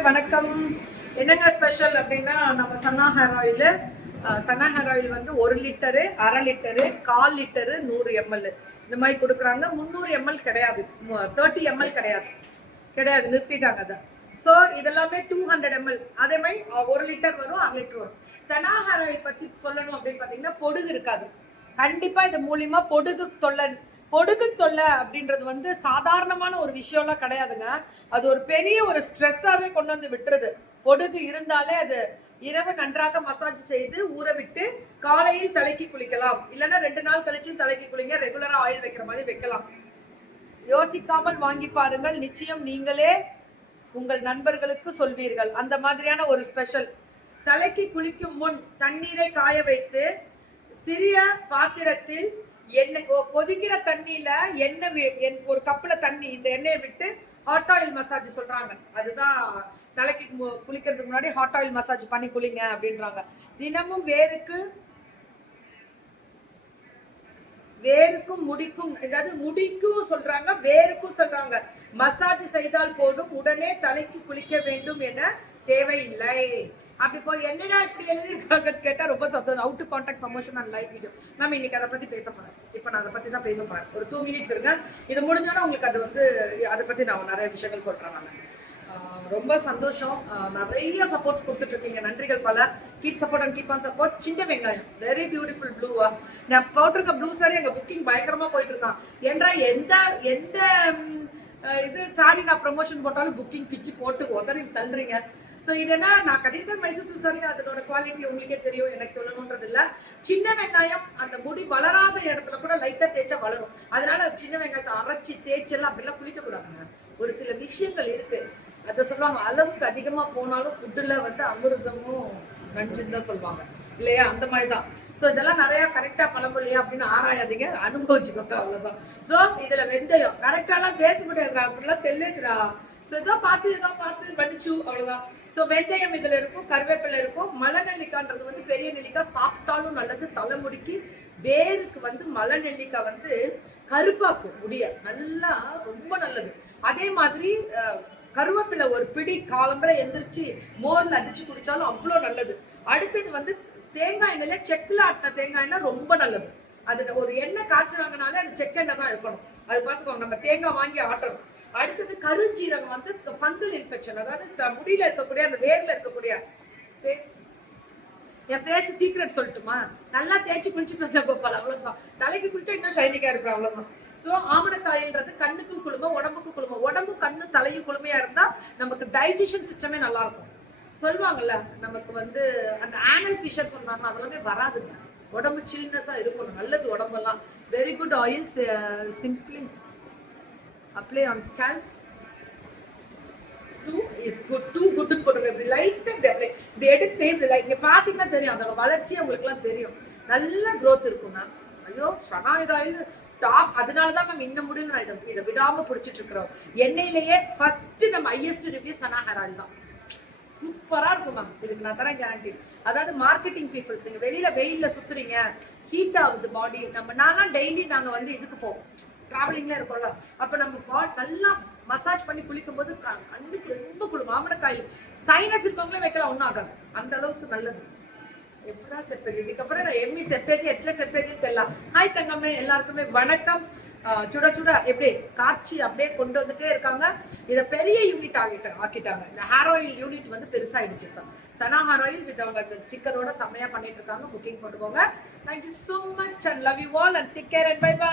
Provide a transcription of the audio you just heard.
வணக்கம். என்னங்க ஸ்பெஷல் அப்படின்னா நம்ம chana hair oil chana hair oil வந்து ஒரு லிட்டரு அரை லிட்டரு கால் லிட்டரு நூறு எம்எல். இந்த மாதிரி கொடுக்குறாங்க. முந்நூறு எம்எல் கிடையாது. தேர்ட்டி எம்எல் கிடையாது. கிடையாது. நிறுத்திட்டாங்க அதை. ஸோ இதெல்லாமே டூ ஹண்ட்ரட் எம்எல். அதே மாதிரி ஒரு லிட்டர் வரும் அரை லிட்டர் வரும். சனா ஹேர் ஆயில் பற்றி சொல்லணும் அப்படின்னு பார்த்தீங்கன்னா பொடுகு இருக்காது. கண்டிப்பாக இது மூலியமா பொடுகு தொல்லை பொடுகு தொல்லை அப்படின்றது வந்து சாதாரணமான ஒரு விஷயம்லாம் கிடையாதுங்க. அது ஒரு பெரிய ஒரு ஸ்ட்ரெஸ்ஸாகவே கொண்டு வந்து விட்டுருது. பொடுகு இருந்தாலே அது இரவு நன்றாக மசாஜ் செய்து ஊற விட்டு காலையில் தலைக்கு குளிக்கலாம். இல்லைன்னா ரெண்டு நாள் கழிச்சும் தலைக்கு குளிங்க ரெகுலரா ஆயில் வைக்கிற மாதிரி வைக்கலாம். யோசிக்காமல் வாங்கி பாருங்கள். நிச்சயம் நீங்களே உங்கள் நண்பர்களுக்கு சொல்வீர்கள். அந்த மாதிரியான ஒரு ஸ்பெஷல் தலைக்கு குளிக்கும் முன் தண்ணீரை காய வைத்து சிறிய பாத்திரத்தில் எண்ணெய் கொதிக்கிற தண்ணியில எண்ணெய் ஒரு கப்புல தண்ணி இந்த எண்ணெயை விட்டு ஹாட் ஆயில் மசாஜ் சொல்றாங்க. அதுதான் தலைக்கு குளிக்கிறதுக்கு முன்னாடி ஹாட் ஆயில் மசாஜ் பண்ணி குளிங்க அப்படின்றாங்க. தினமும் வேருக்கு வேருக்கும் முடிக்கும் அதாவது முடிக்கும் சொல்றாங்க வேருக்கும் சொல்றாங்க. மசாஜ் செய்தால் போதும் உடனே தலைக்கு குளிக்க வேண்டும் என தேவையில்லை. அப்படி போய் என்னடா இப்படி எழுதியிருக்காங்கன்னு கேட்டால் ரொம்ப சந்தோஷம். Out contact promotion and live video ma'am இன்னைக்கு அதை பற்றி பேச போகிறேன் இப்போ நான் அதை பற்றி தான் பேச போகிறேன் ஒரு டூ மினிட்ஸ் இருங்க இது முடிஞ்சோன்னா உங்களுக்கு அது வந்து அதை பற்றி நான் நிறைய விஷயங்கள் சொல்கிறேன் நான் ரொம்ப சந்தோஷம். நிறைய சப்போர்ட்ஸ் கொடுத்துட்டு இருக்கீங்க. நன்றிகள் பல. Keep support and keep on support சின்ன வெங்காயம். வெரி பியூட்டிஃபுல் ப்ளூவா நான் போட்டிருக்க ப்ளூ சாரி எங்க புக்கிங் பயங்கரமா போயிட்டு இருக்கான். ஏன்றா எந்த எந்த இது சாரி நான் ப்ரமோஷன் போட்டாலும் புக்கிங் பிச்சு போட்டு உதறி தள்ளுறீங்க. ஸோ இதெல்லாம் நான் கட்டிருக்க மைசூர் சில்க் சாரி அதனோட குவாலிட்டி உங்களுக்கே தெரியும் எனக்கு சொல்லணுன்றது இல்லை சின்ன வெங்காயம் அந்த முடி வளராத இடத்துல கூட லைட்டாக தேய்ச்சா வளரும். அதனால சின்ன வெங்காயத்தை அரைச்சி தேய்ச்செல்லாம் அப்படிலாம் குளிக்கக்கூடாதுங்க. ஒரு சில விஷயங்கள் இருக்கு. அதை சொல்லுவாங்க அளவுக்கு அதிகமாக போனாலும் ஃபுட்டில் வந்து அமிர்தமும் நஞ்சுன்னு தான் சொல்லுவாங்க. இல்லையா? அந்த மாதிரி தான். ஸோ இதெல்லாம் நிறையா கரெக்டாக பழமொழியா அப்படின்னு ஆராயாதீங்க. அனுபவிச்சுக்கோங்க அவ்வளோதான் ஸோ இதில் வெந்தயம் கரெக்டாலாம் பேச முடியாதுடா அப்படிலாம் தெரியலடா ஸோ ஏதோ பார்த்து ஏதோ பார்த்து படிச்சு அவ்வளோதான் ஸோ வெந்தயம் இதில் இருக்கும் கருவேப்பிலை இருக்கும். மலை நெல்லிக்கான்றது வந்து பெரிய நெல்லிக்காய் சாப்பிட்டாலும் நல்லது தலைமுடிக்கு வேருக்கு வந்து மலை நெல்லிக்காய் வந்து கருப்பாக்கும் முடிய. நல்லா ரொம்ப நல்லது. அதே மாதிரி அஹ், கருவேப்பிலை ஒரு பிடி காலம்பரை எந்திரிச்சு மோர்ல அடிச்சு குடிச்சாலும் அவ்வளோ நல்லது. அடுத்தது வந்து தேங்காய் எண்ணெயில செக்கில் ஆட்டின தேங்காய் எண்ணெய் ரொம்ப நல்லது. அது ஒரு எண்ணெய் காய்ச்சுறாங்கனாலே அது செக்கெண்ணெய் தான் இருக்கணும். அது பார்த்துக்கோங்க நம்ம தேங்காய் வாங்கி ஆட்டணும். அடுத்தது கருஞ்சீரகம் வந்து ஃபங்கல் இன்ஃபெக்ஷன் அதாவது முடியில இருக்கக்கூடிய அந்த வேர்ல இருக்கக்கூடிய ஃபேஸ் என் ஃபேஸ் சீக்ரெட் சொல்லட்டுமா? நல்லா தேய்ச்சி குளிச்சுட்டு வந்தா கோபால். அவ்வளோதான் தலைக்கு குளிச்சா இன்னும் ஷைனிக்காக இருப்பேன் அவ்வளோதான் ஸோ ஆமணக்காயில்ன்றது கண்ணுக்கும் குளுமை உடம்புக்கும் குளுமை. உடம்பு கண்ணு தலையும் குளுமையா இருந்தா நமக்கு டைஜஷன் சிஸ்டமே நல்லா இருக்கும் சொல்லுவாங்கல்ல நமக்கு வந்து அந்த ஆனல் ஃபிஷர் சொல்றாங்க அதெல்லாமே வராதுங்க. உடம்பு சில்னஸாக இருக்கணும். நல்லது உடம்பெல்லாம். Very good oil simply apply on scalp to is good to குட்னு போட்டுருங்க இப்படி லைட்டாக இப்படி அப்ளை இப்படி எடுத்து இப்படி லைட் இங்கே பார்த்தீங்கன்னா தெரியும் அதோட வளர்ச்சி உங்களுக்குலாம் தெரியும். நல்ல க்ரோத் இருக்கும் மேம் ஐயோ ஷனாய்டு ஆயில் டாப் அதனால தான் மேம் இன்னும் முடியல. நான் இதை இதை விடாமல் பிடிச்சிட்டு இருக்கிறோம். எண்ணெயிலேயே ஃபஸ்ட்டு நம்ம ஹையஸ்ட் ரிவ்யூ சனா ஆயில் தான். சூப்பராக இருக்கும் மேம் இதுக்கு நான் தரேன் கேரண்டி அதாவது மார்க்கெட்டிங் பீப்புள்ஸ் நீங்கள் வெளியில் வெயிலில் சுற்றுறீங்க ஹீட் ஆகுது பாடி நம்ம நான்லாம் டெய்லி நாங்கள் வந்து இதுக்கு போவோம். டிராவலிங்ல இருக்கோம்ல. அப்ப நம்ம பாட் நல்லா மசாஜ் பண்ணி குளிக்கும் போது க- கண்ணுக்கு ரொம்ப குளு மாமனக்காய் சைனஸ் இருக்கவங்களே வைக்கலாம் ஒன்றும் ஆகாது. அந்த அளவுக்கு நல்லது. எப்படா செப்பேதி இதுக்கப்புறம் நான் எம்மி செப்பேதி எட்ல செப்பேதின்னு தெரியல. ஹாய் தங்கம்மே எல்லாருக்குமே வணக்கம். சுட சுட எப்படி காய்ச்சி அப்படியே கொண்டு வந்துட்டே இருக்காங்க. இதை பெரிய யூனிட் ஆகிட்ட ஆக்கிட்டாங்க. இந்த ஹேர் ஆயில் யூனிட் வந்து பெருசாகிடுச்சு இப்போ. சனா ஹேர் ஆயில் வித் அவங்க அந்த ஸ்டிக்கரோட செம்மையாக பண்ணிட்டு இருக்காங்க. புக்கிங் போட்டுக்கோங்க. Thank you so much and love you all and take care and bye bye